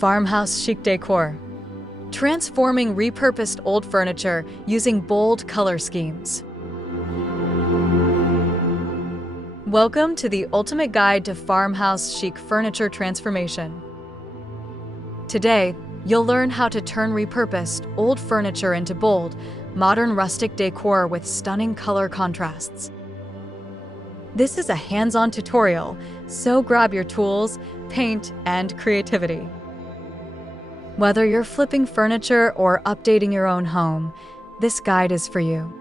Farmhouse Chic Decor. Transforming repurposed old furniture using bold color schemes. Welcome to the ultimate guide to farmhouse chic furniture transformation. Today, you'll learn how to turn repurposed old furniture into bold, modern rustic decor with stunning color contrasts. This is a hands-on tutorial, so grab your tools, paint, and creativity. Whether you're flipping furniture or updating your own home, this guide is for you.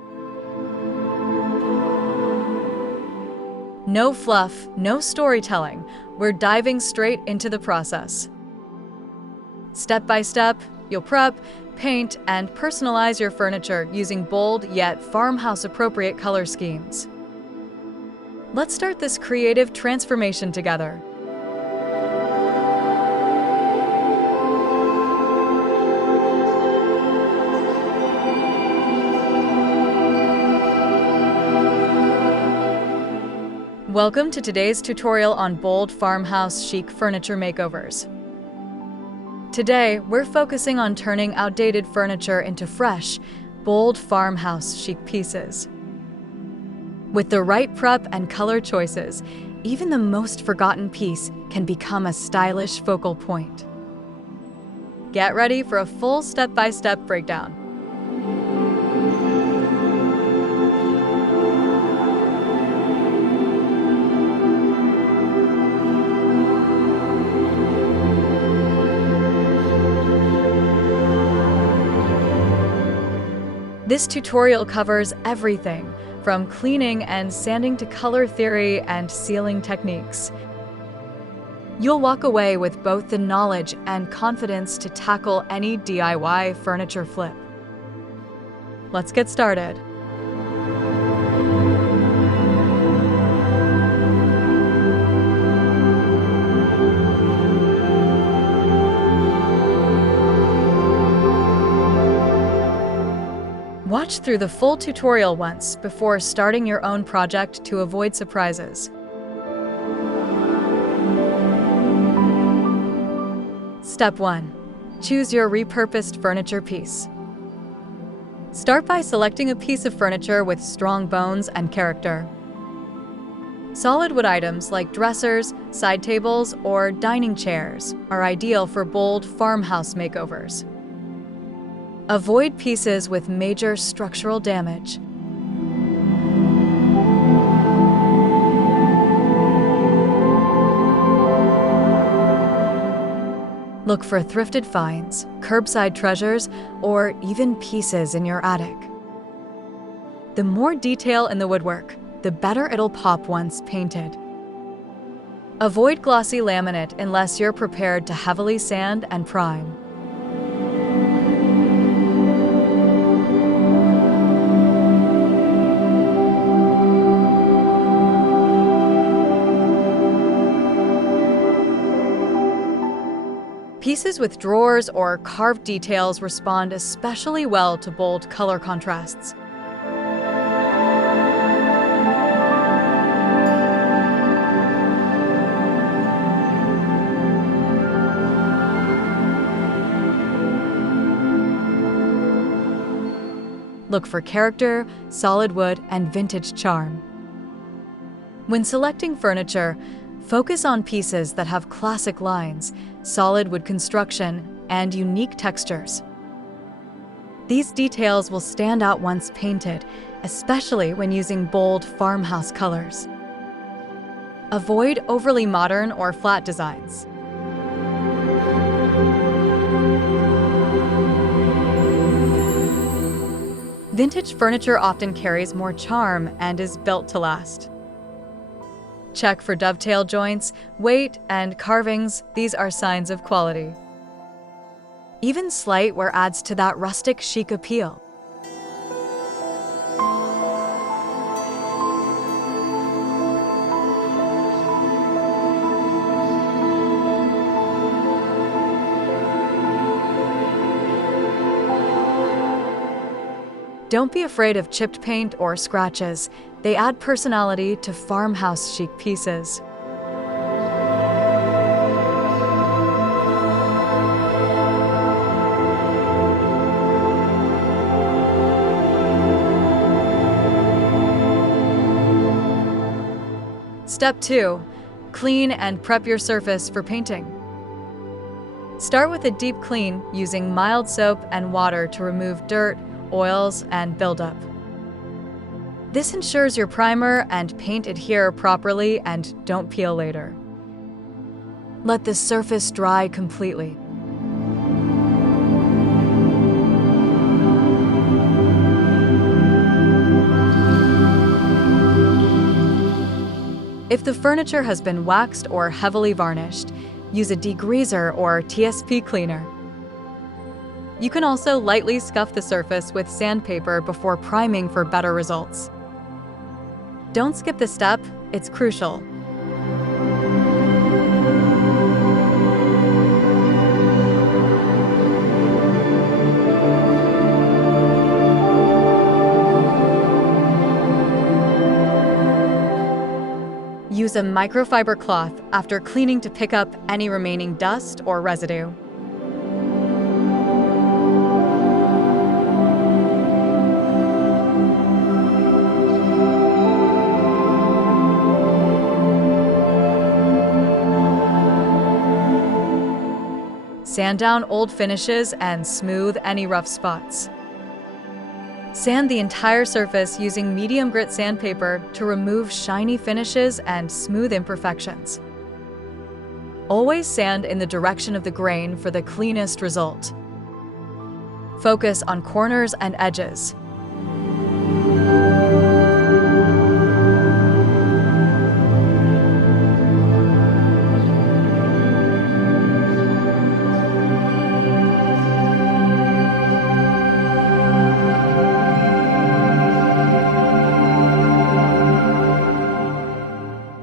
No fluff, no storytelling. We're diving straight into the process. Step by step, you'll prep, paint, and personalize your furniture using bold yet farmhouse-appropriate color schemes. Let's start this creative transformation together. Welcome to today's tutorial on bold farmhouse chic furniture makeovers. Today, we're focusing on turning outdated furniture into fresh, bold farmhouse chic pieces. With the right prep and color choices, even the most forgotten piece can become a stylish focal point. Get ready for a full step-by-step breakdown. This tutorial covers everything from cleaning and sanding to color theory and sealing techniques. You'll walk away with both the knowledge and confidence to tackle any DIY furniture flip. Let's get started. Watch through the full tutorial once before starting your own project to avoid surprises. Step 1. Choose your repurposed furniture piece. Start by selecting a piece of furniture with strong bones and character. Solid wood items like dressers, side tables, or dining chairs are ideal for bold farmhouse makeovers. Avoid pieces with major structural damage. Look for thrifted finds, curbside treasures, or even pieces in your attic. The more detail in the woodwork, the better it'll pop once painted. Avoid glossy laminate unless you're prepared to heavily sand and prime. Pieces with drawers or carved details respond especially well to bold color contrasts. Look for character, solid wood, and vintage charm. When selecting furniture, focus on pieces that have classic lines, solid wood construction, and unique textures. These details will stand out once painted, especially when using bold farmhouse colors. Avoid overly modern or flat designs. Vintage furniture often carries more charm and is built to last. Check for dovetail joints, weight, and carvings. These are signs of quality. Even slight wear adds to that rustic chic appeal. Don't be afraid of chipped paint or scratches. They add personality to farmhouse chic pieces. Step 2. Clean and prep your surface for painting. Start with a deep clean using mild soap and water to remove dirt, oils, and buildup. This ensures your primer and paint adhere properly and don't peel later. Let the surface dry completely. If the furniture has been waxed or heavily varnished, use a degreaser or TSP cleaner. You can also lightly scuff the surface with sandpaper before priming for better results. Don't skip this step, it's crucial. Use a microfiber cloth after cleaning to pick up any remaining dust or residue. Sand down old finishes and smooth any rough spots. Sand the entire surface using medium grit sandpaper to remove shiny finishes and smooth imperfections. Always sand in the direction of the grain for the cleanest result. Focus on corners and edges.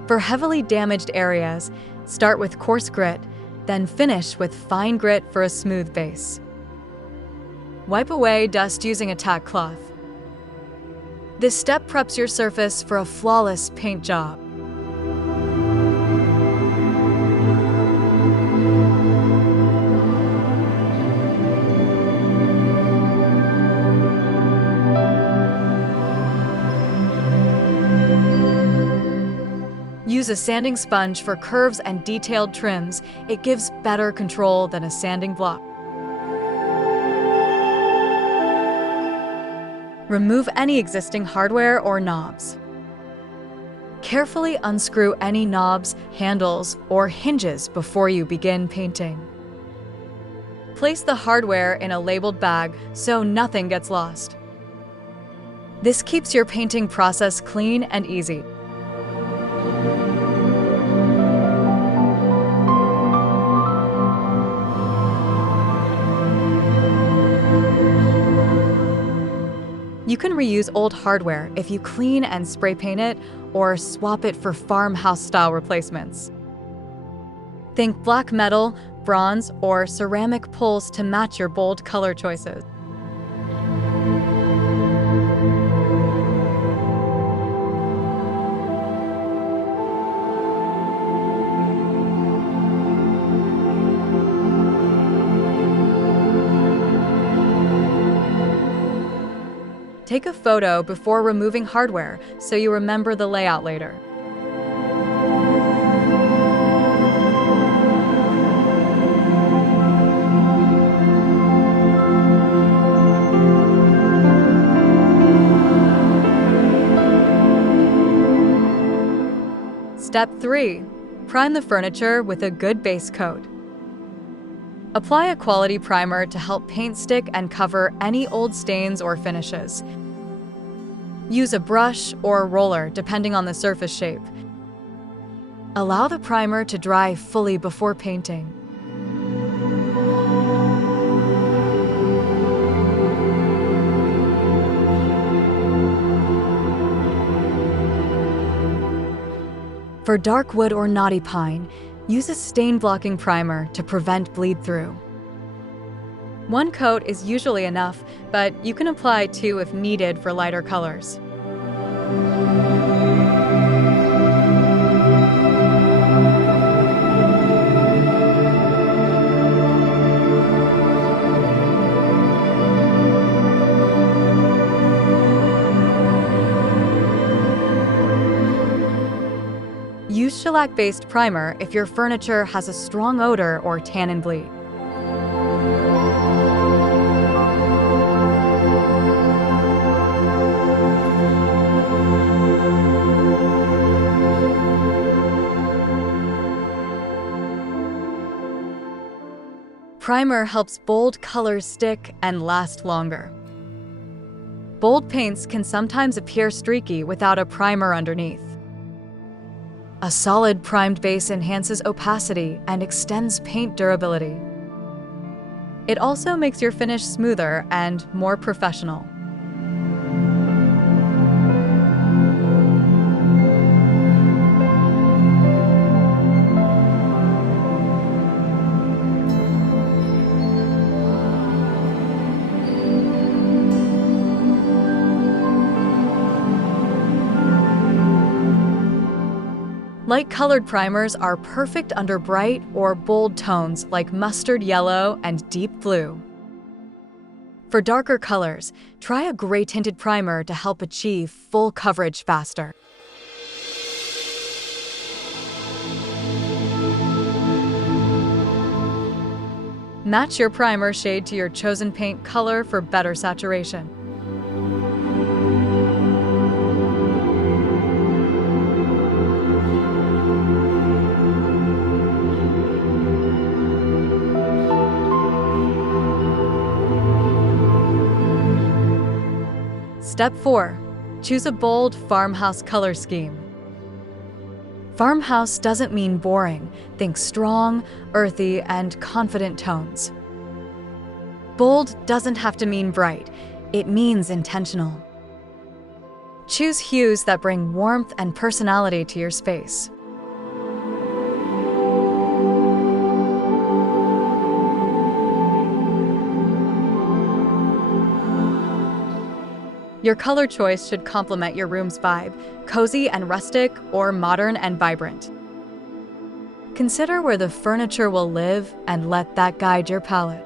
For heavily damaged areas, start with coarse grit, then finish with fine grit for a smooth base. Wipe away dust using a tack cloth. This step preps your surface for a flawless paint job. Use a sanding sponge for curves and detailed trims. It gives better control than a sanding block. Remove any existing hardware or knobs. Carefully unscrew any knobs, handles, or hinges before you begin painting. Place the hardware in a labeled bag so nothing gets lost. This keeps your painting process clean and easy. You can reuse old hardware if you clean and spray paint it or swap it for farmhouse-style replacements. Think black metal, bronze, or ceramic pulls to match your bold color choices. Take a photo before removing hardware so you remember the layout later. Step 3. Prime the furniture with a good base coat. Apply a quality primer to help paint stick and cover any old stains or finishes. Use a brush or roller depending on the surface shape. Allow the primer to dry fully before painting. For dark wood or knotty pine, use a stain-blocking primer to prevent bleed-through. One coat is usually enough, but you can apply 2 if needed for lighter colors. lilac-based primer if your furniture has a strong odor or tannin bleed. Primer helps bold colors stick and last longer. Bold paints can sometimes appear streaky without a primer underneath. A solid primed base enhances opacity and extends paint durability. It also makes your finish smoother and more professional. Light-colored primers are perfect under bright or bold tones like mustard yellow and deep blue. For darker colors, try a gray-tinted primer to help achieve full coverage faster. Match your primer shade to your chosen paint color for better saturation. Step 4. Choose a bold farmhouse color scheme. Farmhouse doesn't mean boring. Think strong, earthy, and confident tones. Bold doesn't have to mean bright. It means intentional. Choose hues that bring warmth and personality to your space. Your color choice should complement your room's vibe, cozy and rustic or modern and vibrant. Consider where the furniture will live and let that guide your palette.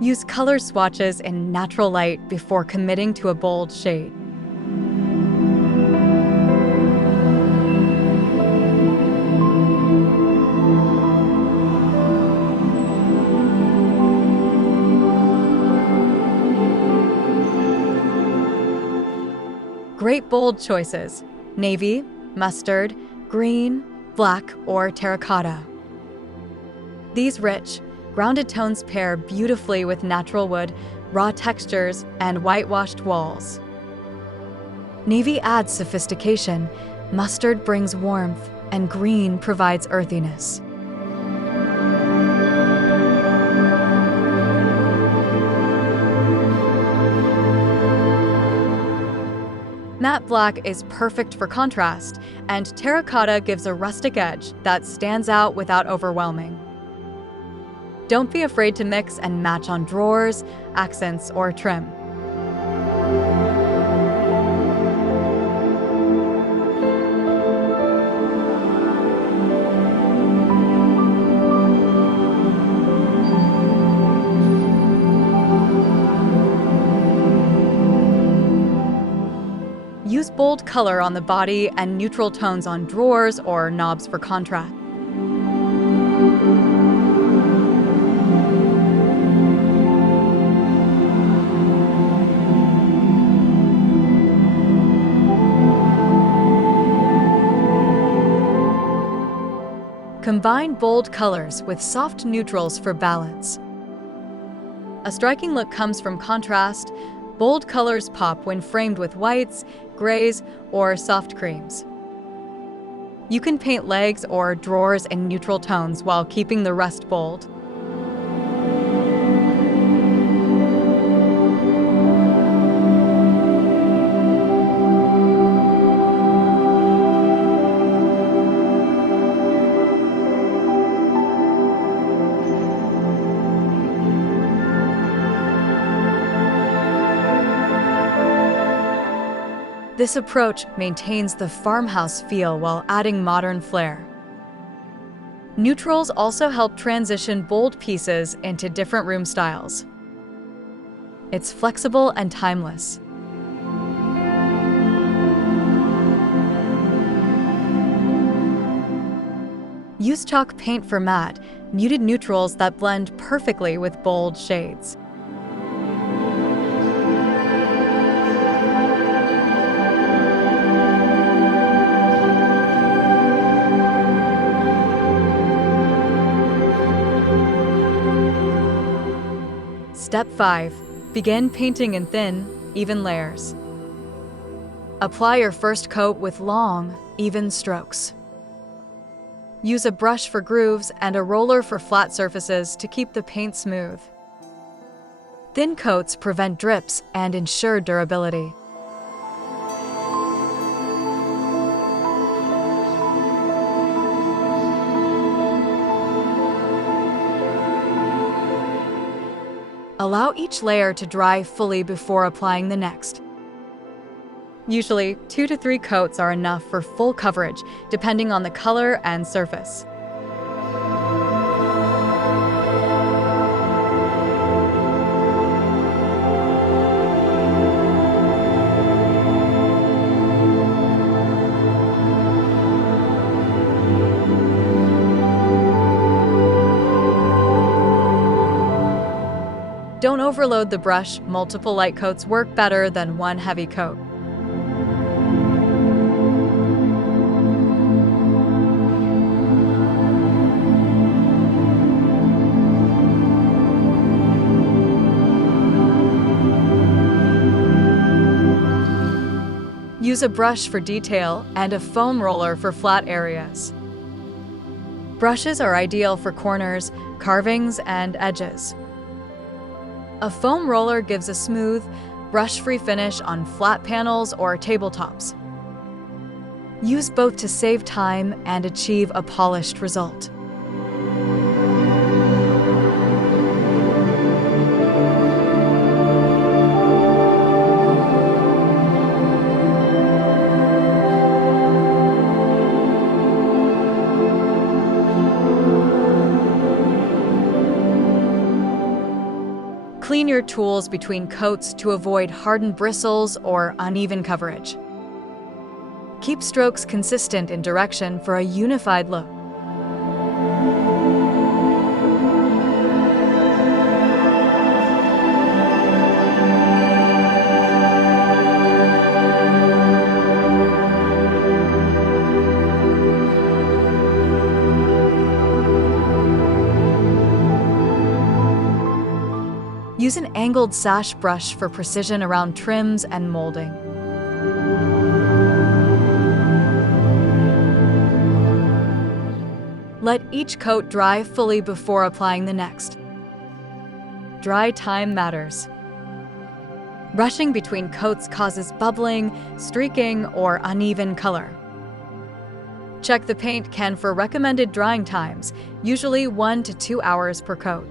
Use color swatches in natural light before committing to a bold shade. Great bold choices: navy, mustard, green, black, or terracotta. These rich, grounded tones pair beautifully with natural wood, raw textures, and whitewashed walls. Navy adds sophistication, mustard brings warmth, and green provides earthiness. Matte black is perfect for contrast, and terracotta gives a rustic edge that stands out without overwhelming. Don't be afraid to mix and match on drawers, accents, or trim. Use bold color on the body and neutral tones on drawers or knobs for contrast. Combine bold colors with soft neutrals for balance. A striking look comes from contrast. Bold colors pop when framed with whites, grays, or soft creams. You can paint legs or drawers in neutral tones while keeping the rest bold. This approach maintains the farmhouse feel while adding modern flair. Neutrals also help transition bold pieces into different room styles. It's flexible and timeless. Use chalk paint for matte, muted neutrals that blend perfectly with bold shades. Step 5. Begin painting in thin, even layers. Apply your first coat with long, even strokes. Use a brush for grooves and a roller for flat surfaces to keep the paint smooth. Thin coats prevent drips and ensure durability. Allow each layer to dry fully before applying the next. Usually, 2 to 3 coats are enough for full coverage, depending on the color and surface. Don't overload the brush. Multiple light coats work better than one heavy coat. Use a brush for detail and a foam roller for flat areas. Brushes are ideal for corners, carvings, and edges. A foam roller gives a smooth, brush-free finish on flat panels or tabletops. Use both to save time and achieve a polished result. Clean your tools between coats to avoid hardened bristles or uneven coverage. Keep strokes consistent in direction for a unified look. Use an angled sash brush for precision around trims and molding. Let each coat dry fully before applying the next. Dry time matters. Rushing between coats causes bubbling, streaking, or uneven color. Check the paint can for recommended drying times, usually 1 to 2 hours per coat.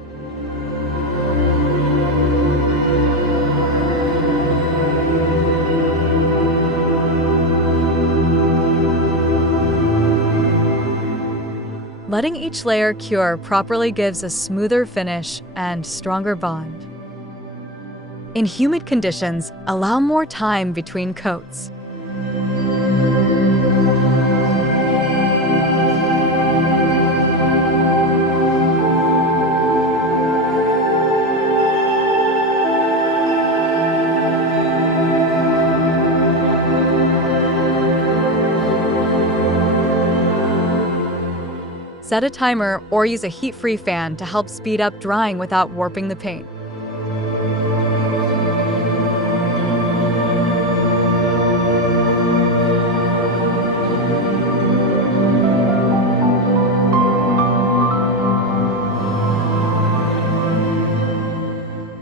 Letting each layer cure properly gives a smoother finish and stronger bond. In humid conditions, allow more time between coats. Set a timer or use a heat-free fan to help speed up drying without warping the paint.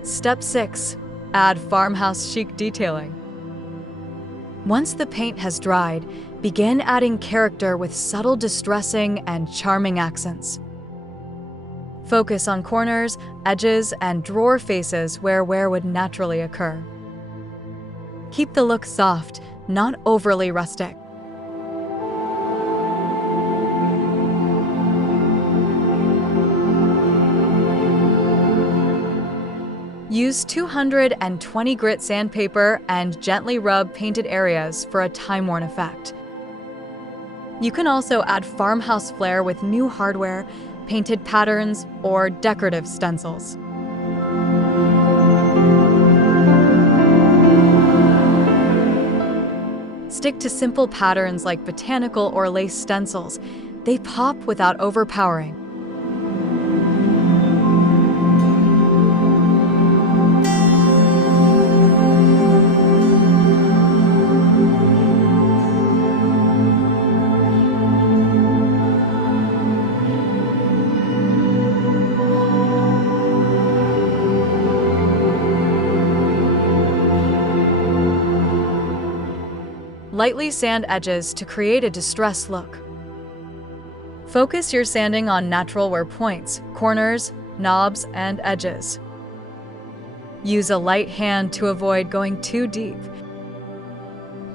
Step 6. Add farmhouse chic detailing. Once the paint has dried, begin adding character with subtle distressing and charming accents. Focus on corners, edges, and drawer faces where wear would naturally occur. Keep the look soft, not overly rustic. Use 220 grit sandpaper and gently rub painted areas for a time-worn effect. You can also add farmhouse flair with new hardware, painted patterns, or decorative stencils. Stick to simple patterns like botanical or lace stencils. They pop without overpowering. Lightly sand edges to create a distressed look. Focus your sanding on natural wear points, corners, knobs, and edges. Use a light hand to avoid going too deep.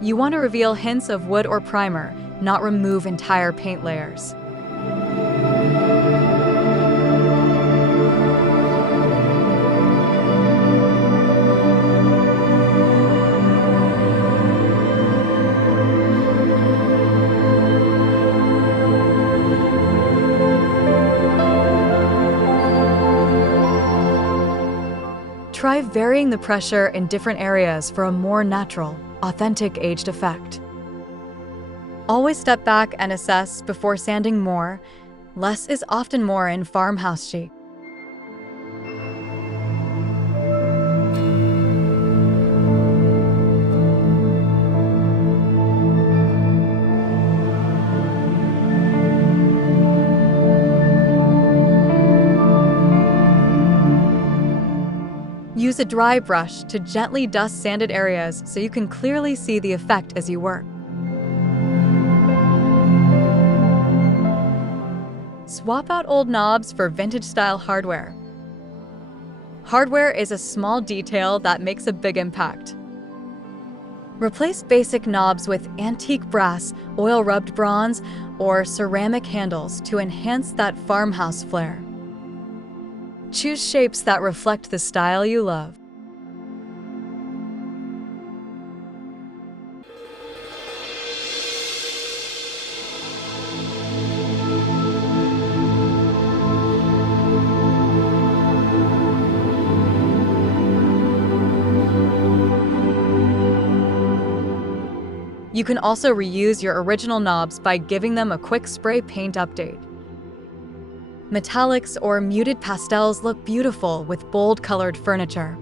You want to reveal hints of wood or primer, not remove entire paint layers. Try varying the pressure in different areas for a more natural, authentic aged effect. Always step back and assess before sanding more. Less is often more in farmhouse chic. Use a dry brush to gently dust sanded areas so you can clearly see the effect as you work. Swap out old knobs for vintage-style hardware. Hardware is a small detail that makes a big impact. Replace basic knobs with antique brass, oil-rubbed bronze, or ceramic handles to enhance that farmhouse flair. Choose shapes that reflect the style you love. You can also reuse your original knobs by giving them a quick spray paint update. Metallics or muted pastels look beautiful with bold-colored furniture.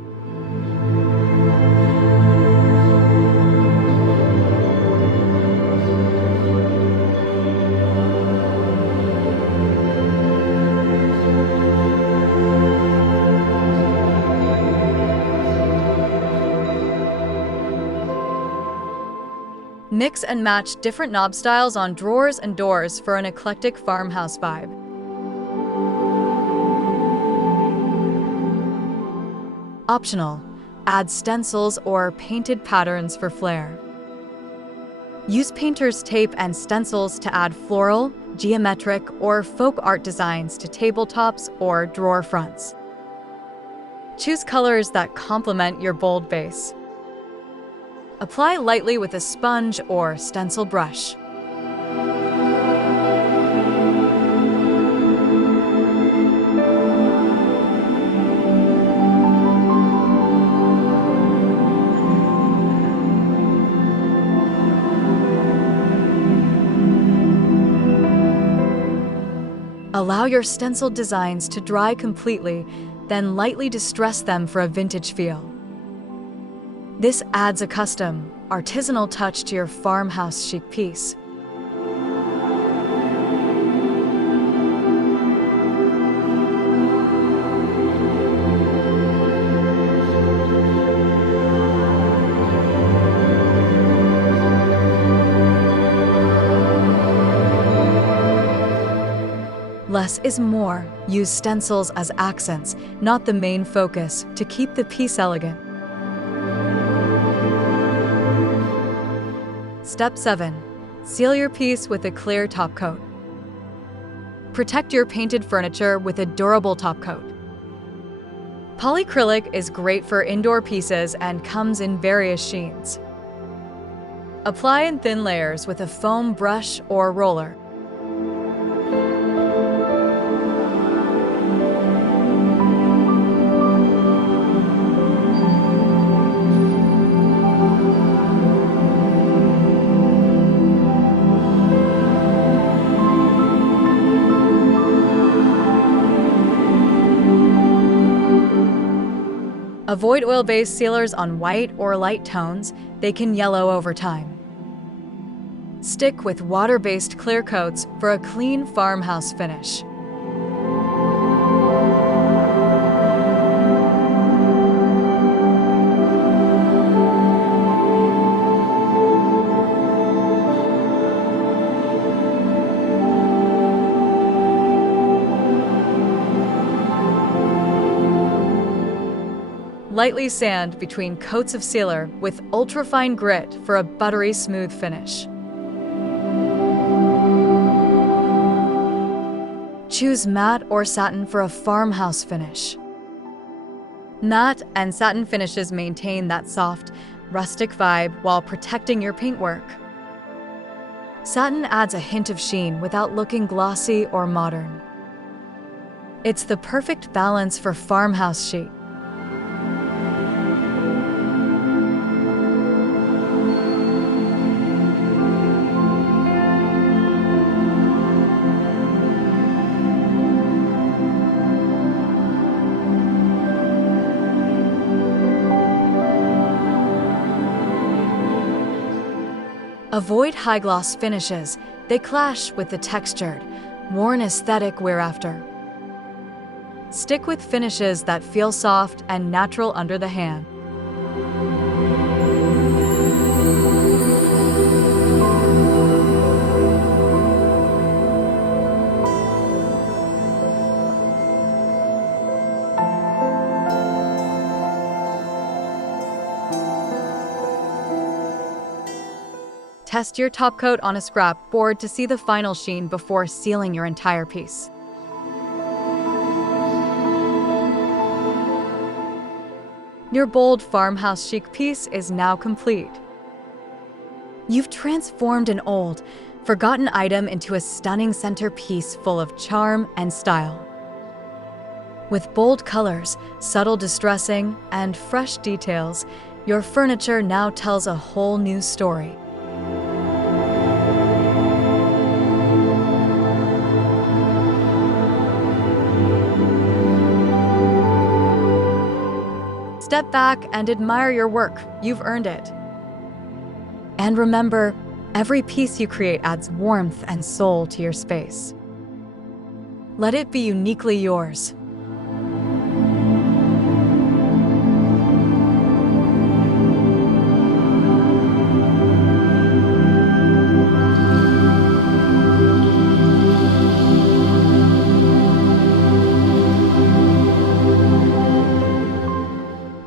Mix and match different knob styles on drawers and doors for an eclectic farmhouse vibe. Optional, add stencils or painted patterns for flair. Use painter's tape and stencils to add floral, geometric, or folk art designs to tabletops or drawer fronts. Choose colors that complement your bold base. Apply lightly with a sponge or stencil brush. Allow your stenciled designs to dry completely, then lightly distress them for a vintage feel. This adds a custom, artisanal touch to your farmhouse chic piece. Less is more. Use stencils as accents, not the main focus, to keep the piece elegant. Step 7. Seal your piece with a clear top coat. Protect your painted furniture with a durable top coat. Polyacrylic is great for indoor pieces and comes in various sheens. Apply in thin layers with a foam brush or roller. Avoid oil-based sealers on white or light tones, they can yellow over time. Stick with water-based clear coats for a clean farmhouse finish. Lightly sand between coats of sealer with ultrafine grit for a buttery smooth finish. Choose matte or satin for a farmhouse finish. Matte and satin finishes maintain that soft, rustic vibe while protecting your paintwork. Satin adds a hint of sheen without looking glossy or modern. It's the perfect balance for farmhouse chic. Avoid high-gloss finishes. They clash with the textured, worn aesthetic we're after. Stick with finishes that feel soft and natural under the hand. Test your top coat on a scrap board to see the final sheen before sealing your entire piece. Your bold farmhouse chic piece is now complete. You've transformed an old, forgotten item into a stunning centerpiece full of charm and style. With bold colors, subtle distressing, and fresh details, your furniture now tells a whole new story. Step back and admire your work. You've earned it. And remember, every piece you create adds warmth and soul to your space. Let it be uniquely yours.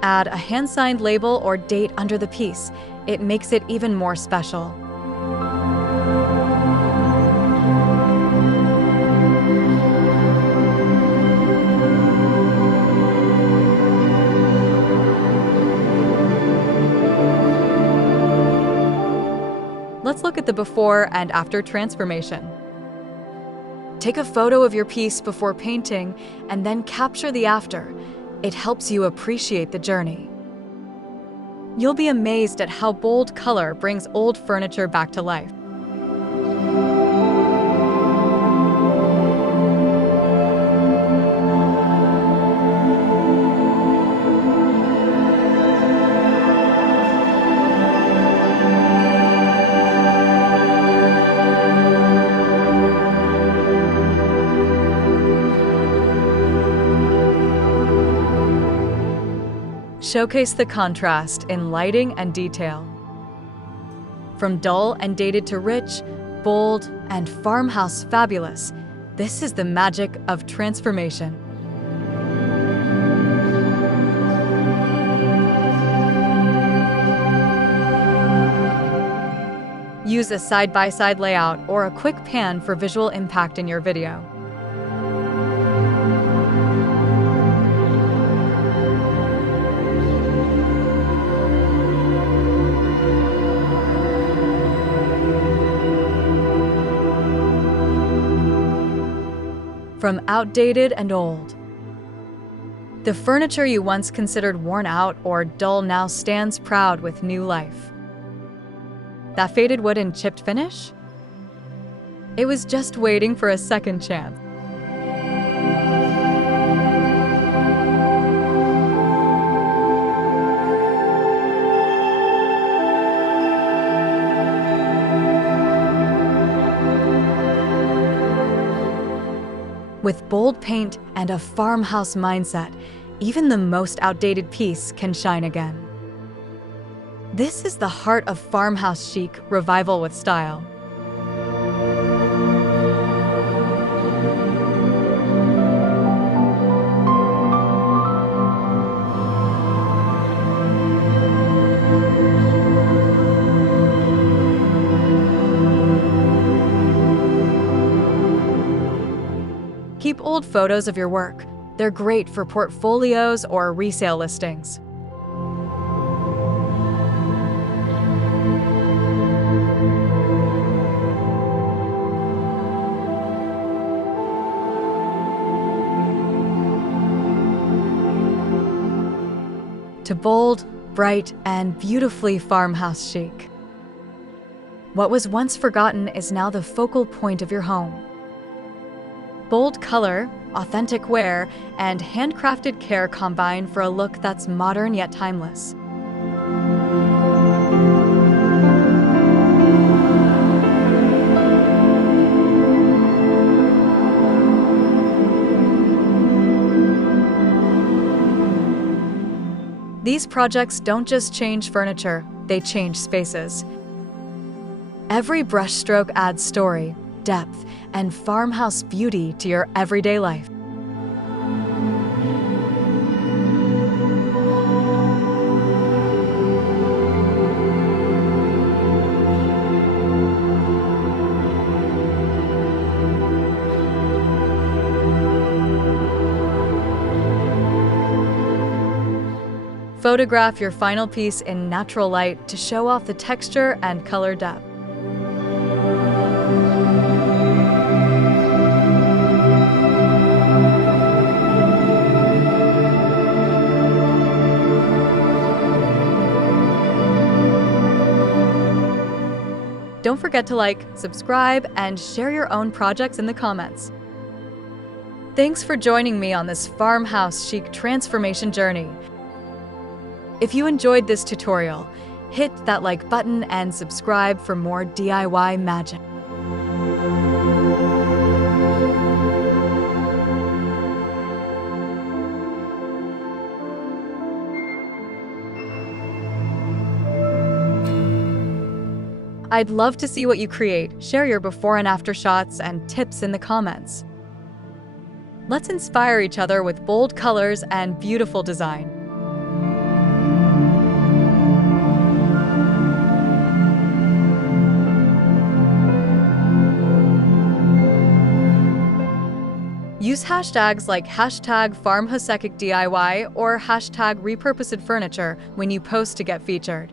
Add a hand-signed label or date under the piece. It makes it even more special. Let's look at the before and after transformation. Take a photo of your piece before painting and then capture the after. It helps you appreciate the journey. You'll be amazed at how bold color brings old furniture back to life. Showcase the contrast in lighting and detail. From dull and dated to rich, bold, and farmhouse fabulous, this is the magic of transformation. use a side-by-side layout or a quick pan for visual impact in your video. From outdated and old. The furniture you once considered worn out or dull now stands proud with new life. That faded wood and chipped finish? It was just waiting for a second chance. With bold paint and a farmhouse mindset, even the most outdated piece can shine again. This is the heart of farmhouse chic, revival with style. Keep old photos of your work. They're great for portfolios or resale listings. To bold, bright, and beautifully farmhouse chic. What was once forgotten is now the focal point of your home. Bold color, authentic wear, and handcrafted care combine for a look that's modern yet timeless. These projects don't just change furniture, they change spaces. Every brushstroke adds story, depth, and farmhouse beauty to your everyday life. Photograph your final piece in natural light to show off the texture and color depth. Don't forget to like, subscribe, and share your own projects in the comments. Thanks for joining me on this farmhouse chic transformation journey. If you enjoyed this tutorial, hit that like button and subscribe for more DIY magic. I'd love to see what you create. Share your before and after shots and tips in the comments. Let's inspire each other with bold colors and beautiful design. Use hashtags like #FarmhouseChicDIY or #RepurposedFurniture when you post to get featured.